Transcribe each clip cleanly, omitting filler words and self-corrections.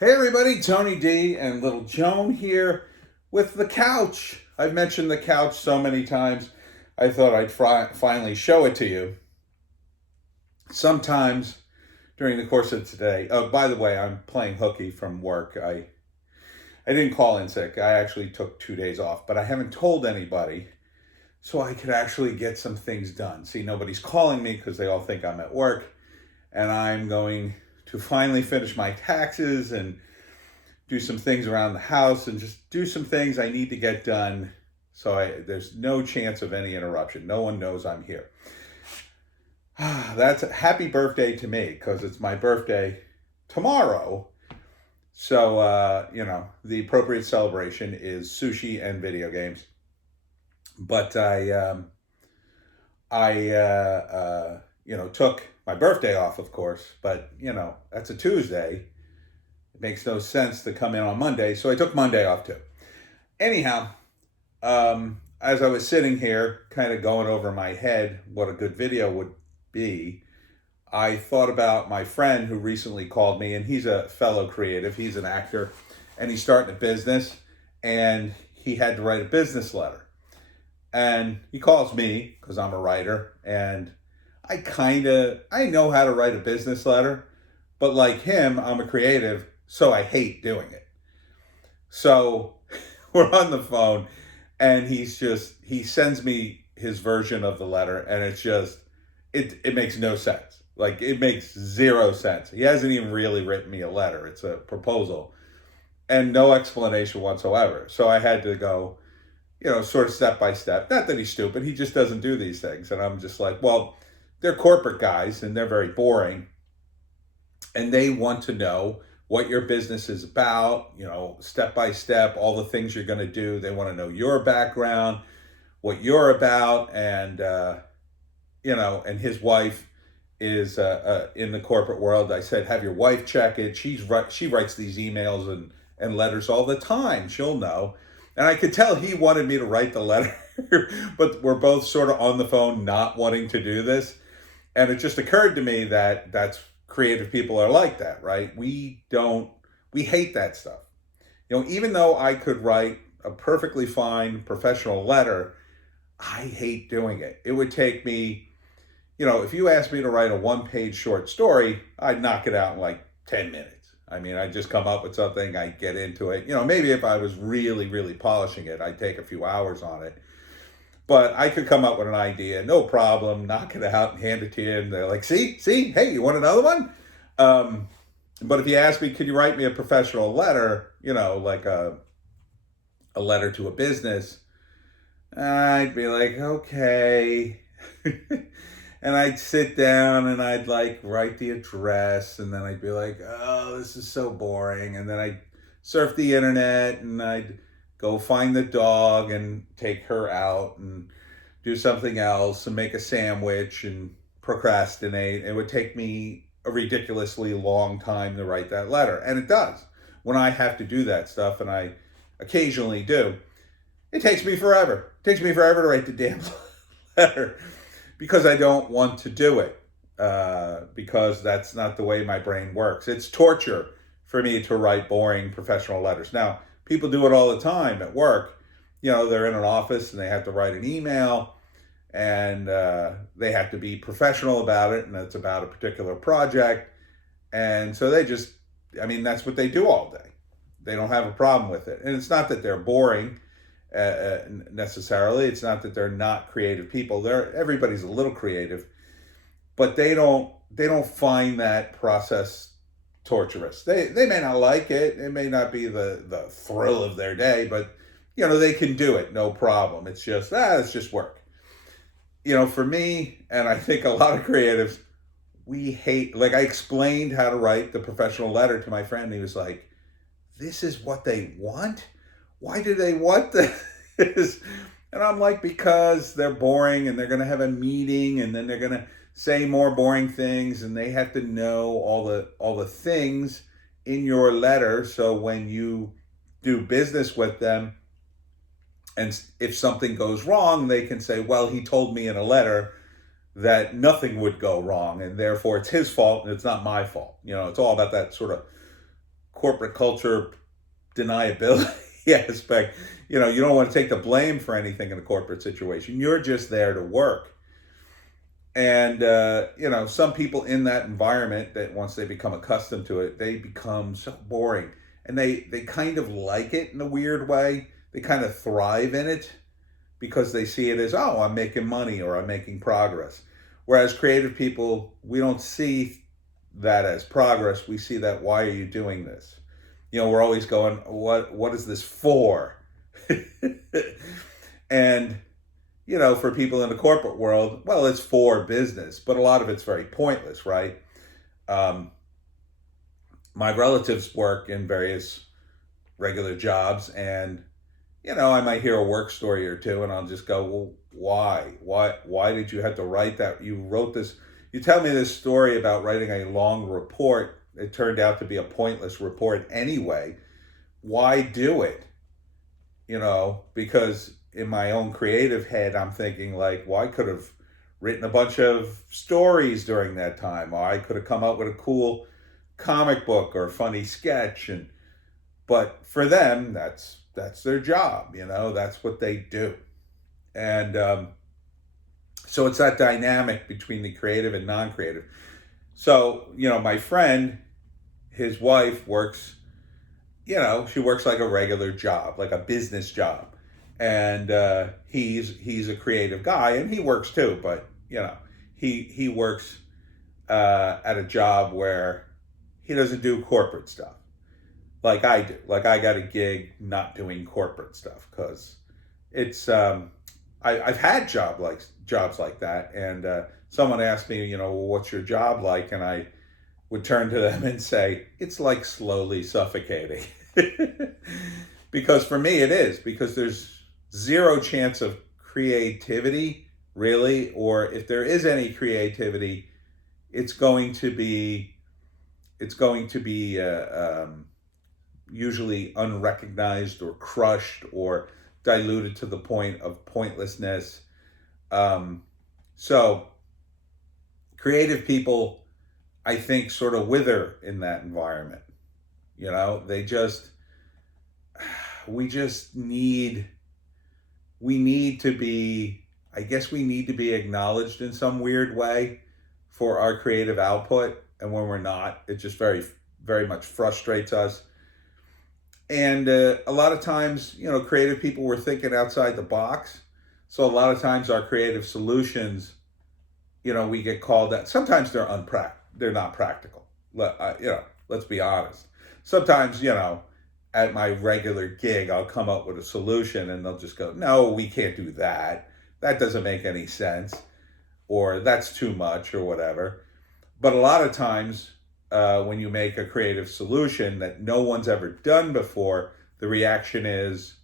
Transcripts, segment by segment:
Hey everybody, Tony D and little Joan here with the couch. I've mentioned the couch so many times, I thought I'd finally show it to you. Sometimes during the course of today, oh, by the way, I'm playing hooky from work. I didn't call in sick. I actually took 2 days off, but I haven't told anybody so I could actually get some things done. See, nobody's calling me because they all think I'm at work, and I'm going to finally finish my taxes and do some things around the house and just do some things I need to get done. So there's no chance of any interruption. No one knows I'm here. That's a happy birthday to me because it's my birthday tomorrow. So, the appropriate celebration is sushi and video games. But took my birthday off, of course. But, that's a Tuesday. It makes no sense to come in on Monday, so I took Monday off too. Anyhow, as I was sitting here, kind of going over my head what a good video would be, I thought about my friend who recently called me, and he's a fellow creative. He's an actor, and he's starting a business, and he had to write a business letter. And he calls me because I'm a writer, and I know how to write a business letter, but like him, I'm a creative, so I hate doing it. So we're on the phone, and he sends me his version of the letter, and it makes no sense. Like, it makes zero sense. He hasn't even really written me a letter. It's a proposal and no explanation whatsoever. So I had to go, sort of step by step. Not that he's stupid. He just doesn't do these things. And I'm just like, well, they're corporate guys and they're very boring. And they want to know what your business is about, step by step, all the things you're going to do. They want to know your background, what you're about. And, and his wife is in the corporate world. I said, have your wife check it. She writes these emails and letters all the time. She'll know. And I could tell he wanted me to write the letter, but we're both sort of on the phone not wanting to do this. And it just occurred to me that that's creative people are like that, right? We hate that stuff. Even though I could write a perfectly fine professional letter, I hate doing it. It would take me, if you asked me to write a one-page short story, I'd knock it out in like 10 minutes. I mean, I'd just come up with something, I'd get into it. Maybe if I was really, really polishing it, I'd take a few hours on it. But I could come up with an idea, no problem, knock it out and hand it to you. And they're like, see, hey, you want another one? But if you ask me, could you write me a professional letter, like a letter to a business, I'd be like, okay. And I'd sit down and I'd like write the address, and then I'd be like, oh, this is so boring. And then I'd surf the internet and I'd go find the dog and take her out and do something else and make a sandwich and procrastinate. It would take me a ridiculously long time to write that letter. And it does. When I have to do that stuff, and I occasionally do, it takes me forever. It takes me forever to write the damn letter because I don't want to do it, because that's not the way my brain works. It's torture for me to write boring professional letters. Now, people do it all the time at work. They're in an office and they have to write an email, and they have to be professional about it, and it's about a particular project. And so that's what they do all day. They don't have a problem with it. And it's not that they're boring necessarily. It's not that they're not creative people. Everybody's a little creative, but they don't find that process torturous. They may not like it. It may not be the thrill of their day, but they can do it, no problem. It's just work. For me, and I think a lot of creatives, we hate, like, I explained how to write the professional letter to my friend, and he was like, this is what they want? Why do they want this? And I'm like, because they're boring, and they're going to have a meeting, and then they're going to say more boring things, and they have to know all the things in your letter. So when you do business with them, and if something goes wrong, they can say, well, he told me in a letter that nothing would go wrong, and therefore it's his fault and it's not my fault. It's all about that sort of corporate culture deniability aspect. You know, you don't want to take the blame for anything in a corporate situation. You're just there to work. And, you know, some people in that environment, that once they become accustomed to it, they become so boring. And they kind of like it in a weird way. They kind of thrive in it because they see it as, oh, I'm making money or I'm making progress. Whereas creative people, we don't see that as progress. We see that, why are you doing this? You know, we're always going, what is this for? And, you know, for people in the corporate world, well, it's for business, but a lot of it's very pointless, right? My relatives work in various regular jobs, and, you know, I might hear a work story or two, and I'll just go, well, why did you have to write that? You wrote this, you tell me this story about writing a long report. It turned out to be a pointless report anyway. Why do it? You know, because in my own creative head, I'm thinking like, well, I could have written a bunch of stories during that time, or I could have come up with a cool comic book or funny sketch. But for them, that's their job, you know, that's what they do. And so it's that dynamic between the creative and non-creative. So, you know, my friend, his wife works, you know, she works like a regular job, like a business job. And he's a creative guy, and he works too, but, you know, he works at a job where he doesn't do corporate stuff like I do. Like, I got a gig not doing corporate stuff because it's I've had jobs like that, and someone asked me, you know, well, what's your job like? And I would turn to them and say, it's like slowly suffocating. Because for me it is, because there's zero chance of creativity, really, or if there is any creativity, it's going to be usually unrecognized or crushed or diluted to the point of pointlessness. So creative people, I think, sort of wither in that environment. You know, we need to be, I guess we need to be acknowledged in some weird way for our creative output. And when we're not, it just very, very much frustrates us. And a lot of times, you know, creative people were thinking outside the box. So a lot of times our creative solutions, you know, we get called out. Sometimes they're not practical. You know, let's be honest. Sometimes, you know, at my regular gig, I'll come up with a solution and they'll just go, no, we can't do that. That doesn't make any sense. Or that's too much or whatever. But a lot of times, when you make a creative solution that no one's ever done before, the reaction is,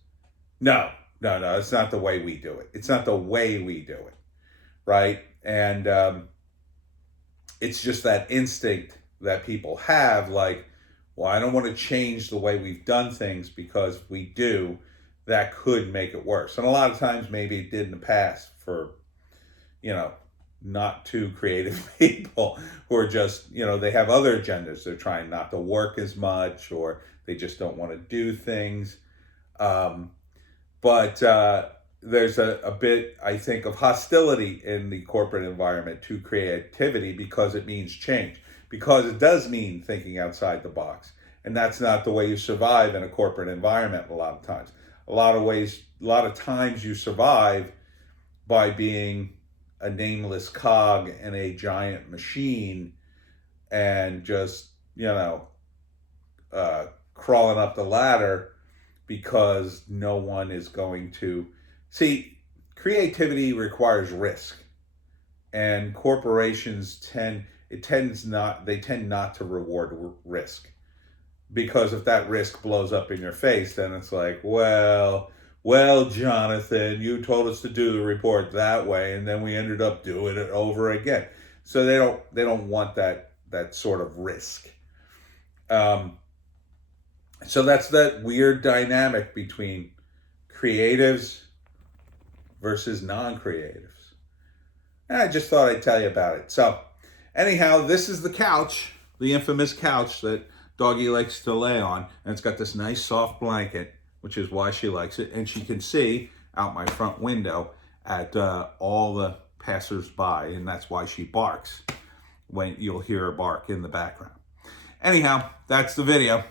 no, it's not the way we do it. It's not the way we do it, right? And it's just that instinct that people have, like, well, I don't want to change the way we've done things, because if we do, that could make it worse. And a lot of times maybe it did in the past for, you know, not too creative people who are just, you know, they have other agendas. They're trying not to work as much, or they just don't want to do things. But there's a bit, I think, of hostility in the corporate environment to creativity, because it means change, because it does mean thinking outside the box. And that's not the way you survive in a corporate environment a lot of times. A lot of times you survive by being a nameless cog in a giant machine and just, you know, crawling up the ladder, because no one is going to see. Creativity requires risk, and corporations tend not to reward risk, because if that risk blows up in your face, then it's like, well, Jonathan, you told us to do the report that way, and then we ended up doing it over again. So they don't want that sort of risk. So that's that weird dynamic between creatives versus non-creatives. And I just thought I'd tell you about it. So anyhow, this is the couch, the infamous couch that doggy likes to lay on, and it's got this nice soft blanket, which is why she likes it. And she can see out my front window at all the passers-by, and that's why she barks. When you'll hear her bark in the background. Anyhow, that's the video.